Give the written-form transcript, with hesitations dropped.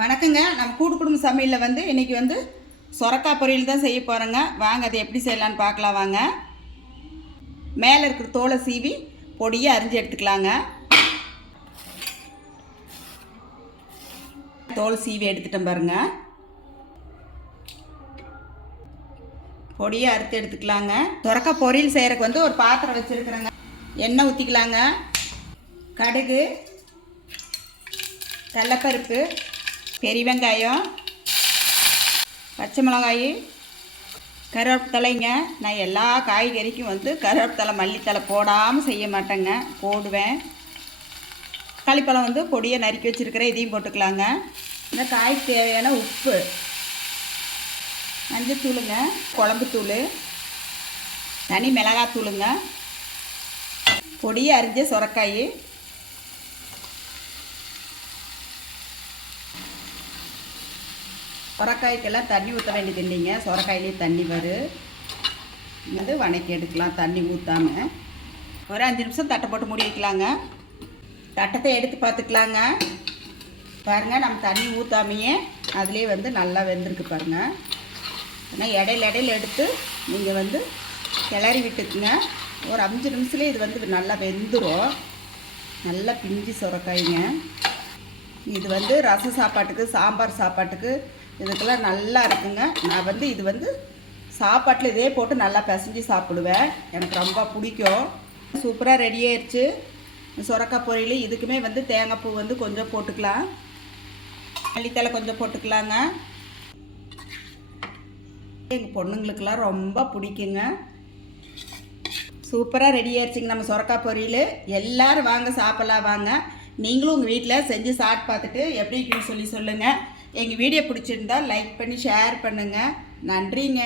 வணக்கங்க. நம்ம கூட்டு குடும்ப சமையலில் வந்து இன்றைக்கி வந்து சொரக்காய் பொரியல் தான் செய்ய போகிறோங்க. வாங்க அதை எப்படி செய்யலான்னு பார்க்கலாம். வாங்க. மேலே இருக்கிற தோலை சீவி பொடியை அரிஞ்சு எடுத்துக்கலாங்க. தோல் சீவி எடுத்துட்டேன் பாருங்க. பொடியை அறுத்து எடுத்துக்கலாங்க. சொரக்காய் பொரியல் செய்கிறதுக்கு வந்து ஒரு பாத்திரம் வச்சுருக்குறேங்க. எண்ணெய் ஊற்றிக்கலாங்க. கடுகு, கடலைப்பருப்பு, பெரிய வெங்காயம், பச்சை மிளகாய், கருவேப்பிலைங்க. நான் எல்லா காய்கறிக்கும் வந்து கருவேப்பிலை மல்லித்தலை போடாமல் செய்ய மாட்டேங்க, போடுவேன். தக்காளிப்பழம் வந்து பொடியை நறுக்கி வச்சுருக்கிறேன், இதையும் போட்டுக்கலாங்க. இந்த காய்க்கு தேவையான உப்பு, மஞ்சத்தூளுங்க, குழம்புத்தூள், தனி மிளகாத்தூளுங்க, பொடியை அரிஞ்ச சொரக்காய், சொரக்காய்க்கெல்லாம் தண்ணி ஊற்ற வேண்டியது இல்லைங்க. சொரக்காயிலே தண்ணி வரும். வந்து வணக்கி எடுக்கலாம் தண்ணி ஊற்றாமல். ஒரு 5 நிமிஷம் தட்டை போட்டு மூடி வைக்கலாங்க. தட்டத்தை எடுத்து பார்த்துக்கலாங்க. பாருங்கள், நம்ம தண்ணி ஊற்றாமையே அதிலே வந்து நல்லா வெந்திருக்கு பாருங்கள். ஆனால் இடையில எடுத்து நீங்கள் வந்து கிளறி விட்டுக்குங்க. ஒரு 5 நிமிஷத்துலேயே இது வந்து நல்லா வெந்துடும். நல்லா பிஞ்சு சொரக்காய்ங்க. இது வந்து ரச சாப்பாட்டுக்கு, சாம்பார் சாப்பாட்டுக்கு, இதுக்கெல்லாம் நல்லா இருக்குங்க. நான் வந்து இது வந்து சாப்பாட்டில் இதே போட்டு நல்லா பிசைஞ்சு சாப்பிடுவேன். எனக்கு ரொம்ப பிடிக்கும். சூப்பராக ரெடி ஆயிடுச்சு சொரக்காய் பொரியல். இதுக்குமே வந்து தேங்காய் பூ வந்து கொஞ்சம் போட்டுக்கலாம், மல்லித்தலை கொஞ்சம் போட்டுக்கலாங்க. எங்கள் பொண்ணுங்களுக்கெல்லாம் ரொம்ப பிடிக்குங்க. சூப்பராக ரெடி ஆயிடுச்சுங்க நம்ம சொரக்காய் பொரியல். எல்லோரும் வாங்க, சாப்பிட்லாம் வாங்க. நீங்களும் உங்கள் வீட்டில் செஞ்சு சாப்பிட்டு பார்த்துட்டு எப்படி இருக்குன்னு சொல்லி சொல்லுங்கள். எங்கள் வீடியோ பிடிச்சிருந்தால் லைக் பண்ணி ஷேர் பண்ணுங்கள். நன்றிங்க.